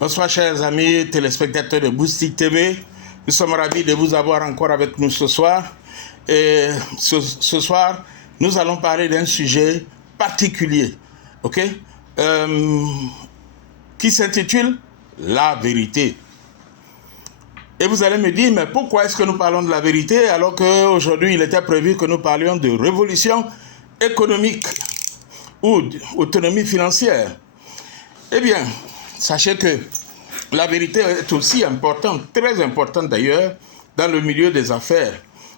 Bonsoir chers amis téléspectateurs de Boostic TV. Nous sommes ravis de vous avoir encore avec nous ce soir. Et ce soir, nous allons parler d'un sujet particulier, ok, qui s'intitule La vérité. Et vous allez me dire, mais pourquoi est-ce que nous parlons de la vérité alors qu'aujourd'hui il était prévu que nous parlions de révolution économique ou d'autonomie financière? Eh bien, sachez que la vérité est aussi importante, très importante d'ailleurs, dans le milieu des affaires.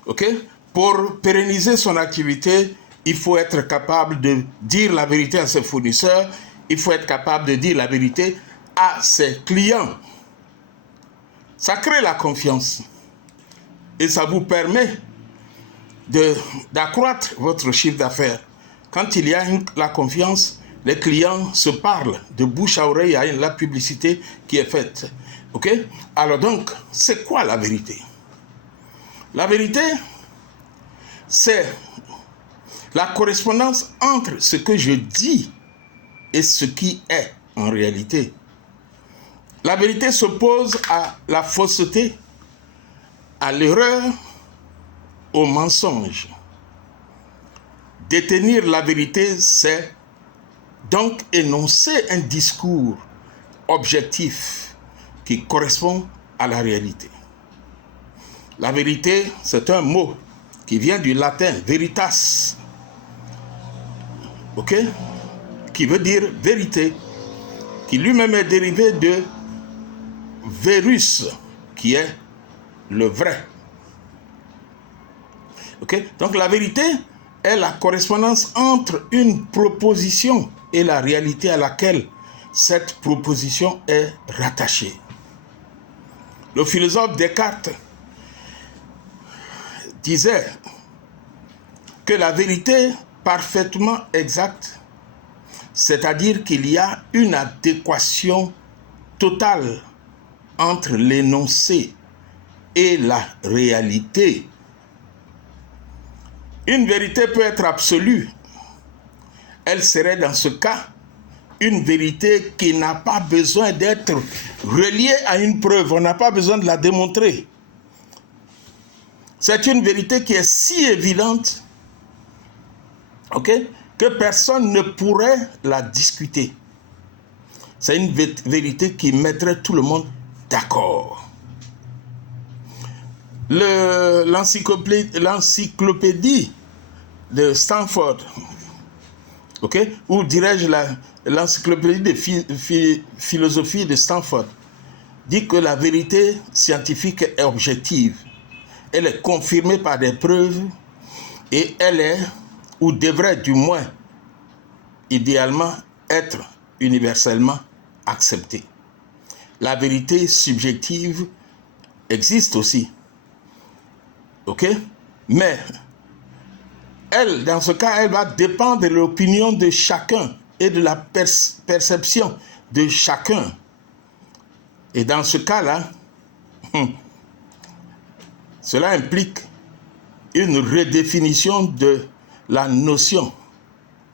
Ok? Pour pérenniser son activité, il faut être capable de dire la vérité à ses fournisseurs, il faut être capable de dire la vérité à ses clients. Ça crée la confiance et ça vous permet d'accroître votre chiffre d'affaires. Quand il y a la confiance, les clients se parlent de bouche à oreille, il y a la publicité qui est faite. Ok? Alors donc, c'est quoi la vérité? La vérité, c'est la correspondance entre ce que je dis et ce qui est en réalité. La vérité s'oppose à la fausseté, à l'erreur, au mensonge. Détenir la vérité, c'est donc énoncer un discours objectif qui correspond à la réalité. La vérité, c'est un mot qui vient du latin veritas, ok, qui veut dire vérité, qui lui-même est dérivé de verus, qui est le vrai. Ok, donc la vérité est la correspondance entre une proposition et la réalité à laquelle cette proposition est rattachée. Le philosophe Descartes disait que la vérité parfaitement exacte, c'est-à-dire qu'il y a une adéquation totale entre l'énoncé et la réalité. Une vérité peut être absolue. Elle serait dans ce cas une vérité qui n'a pas besoin d'être reliée à une preuve. On n'a pas besoin de la démontrer. C'est une vérité qui est si évidente, ok, que personne ne pourrait la discuter. C'est une vérité qui mettrait tout le monde d'accord. L'encyclopédie de Stanford, ok, ou dirais-je l'encyclopédie de philosophie de Stanford, dit que la vérité scientifique est objective. Elle est confirmée par des preuves et elle est, ou devrait du moins, idéalement, être universellement acceptée. La vérité subjective existe aussi. Ok? Mais elle, dans ce cas, elle va dépendre de l'opinion de chacun et de la perception de chacun. Et dans ce cas-là, cela implique une redéfinition de la notion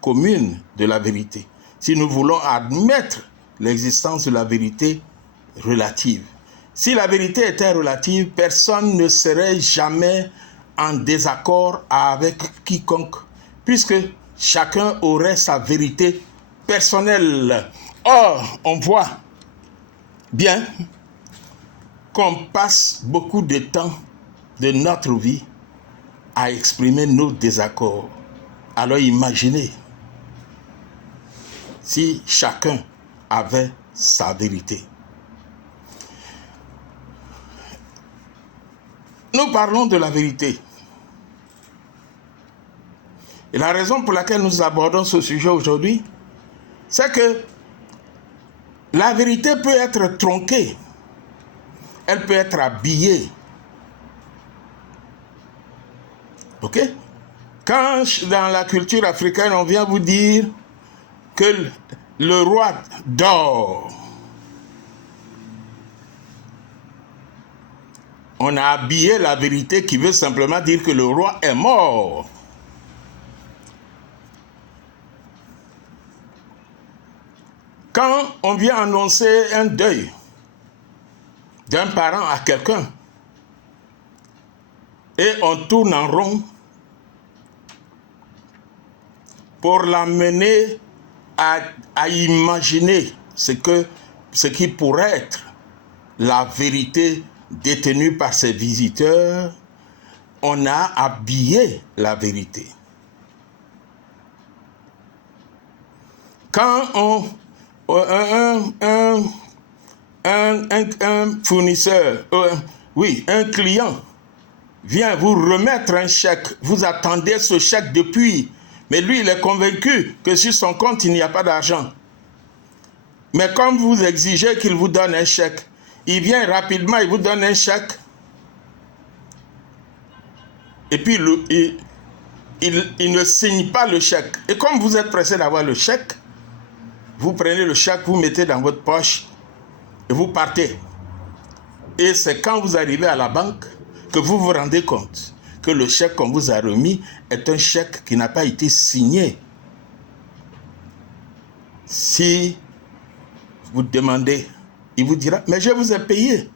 commune de la vérité. Si nous voulons admettre l'existence de la vérité relative. Si la vérité était relative, personne ne serait jamais en désaccord avec quiconque, puisque chacun aurait sa vérité personnelle. Or, on voit bien qu'on passe beaucoup de temps de notre vie à exprimer nos désaccords. Alors imaginez si chacun avait sa vérité. Nous parlons de la vérité. Et la raison pour laquelle nous abordons ce sujet aujourd'hui, c'est que la vérité peut être tronquée. Elle peut être habillée. Ok? Quand dans la culture africaine, on vient vous dire que le roi dort, on a habillé la vérité qui veut simplement dire que le roi est mort. Quand on vient annoncer un deuil d'un parent à quelqu'un, et on tourne en rond pour l'amener à imaginer ce qui pourrait être la vérité détenue par ses visiteurs, on a habillé la vérité. Quand un fournisseur, un client vient vous remettre un chèque, vous attendez ce chèque depuis, mais lui il est convaincu que sur son compte il n'y a pas d'argent. Mais comme vous exigez qu'il vous donne un chèque, il vient rapidement, il vous donne un chèque, et puis il ne signe pas le chèque. Et comme vous êtes pressé d'avoir le chèque, vous prenez le chèque, vous mettez dans votre poche, et vous partez. Et c'est quand vous arrivez à la banque que vous vous rendez compte que le chèque qu'on vous a remis est un chèque qui n'a pas été signé. Si vous demandez, il vous dira, mais je vous ai payé,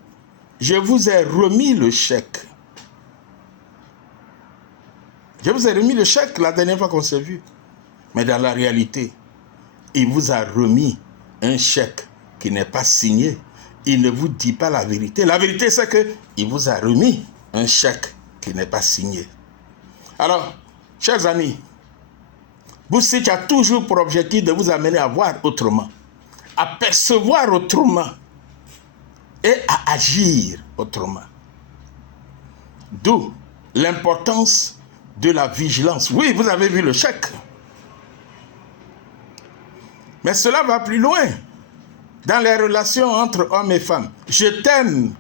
je vous ai remis le chèque. Je vous ai remis le chèque la dernière fois qu'on s'est vu. Mais dans la réalité, il vous a remis un chèque qui n'est pas signé. Il ne vous dit pas la vérité. La vérité, c'est qu'il vous a remis un chèque qui n'est pas signé. Alors, chers amis, Boostitch a toujours pour objectif de vous amener à voir autrement, à percevoir autrement et à agir autrement. D'où l'importance de la vigilance. Oui, vous avez vu le chèque. Mais cela va plus loin. Dans les relations entre hommes et femmes. Je t'aime.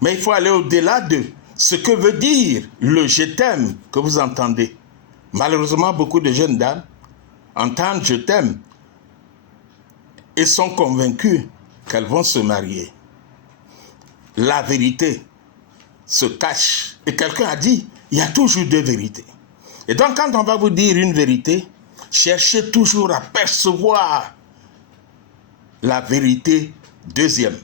Mais il faut aller au-delà de ce que veut dire le je t'aime que vous entendez. Malheureusement, beaucoup de jeunes dames entendent je t'aime et sont convaincus qu'elles vont se marier. La vérité se cache. Et quelqu'un a dit, il y a toujours deux vérités. Et donc quand on va vous dire une vérité, cherchez toujours à percevoir la vérité deuxième.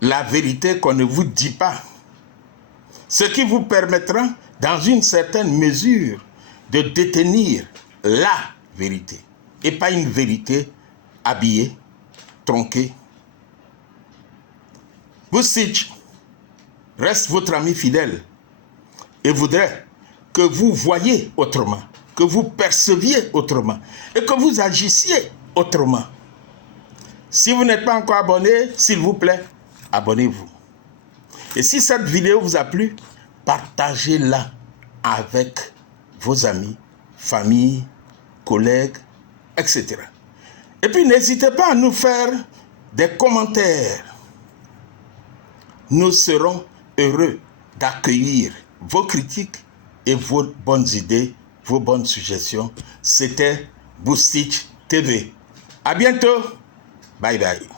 La vérité qu'on ne vous dit pas. Ce qui vous permettra, dans une certaine mesure, de détenir la vérité. Et pas une vérité habillée, tronquée. Boostitch reste votre ami fidèle et voudrait que vous voyiez autrement, que vous perceviez autrement et que vous agissiez autrement. Si vous n'êtes pas encore abonné, s'il vous plaît, abonnez-vous. Et si cette vidéo vous a plu, partagez-la avec vos amis, famille, collègues, etc. Et puis n'hésitez pas à nous faire des commentaires. Nous serons heureux d'accueillir vos critiques et vos bonnes idées, vos bonnes suggestions. C'était Boostitch TV. À bientôt. Bye bye.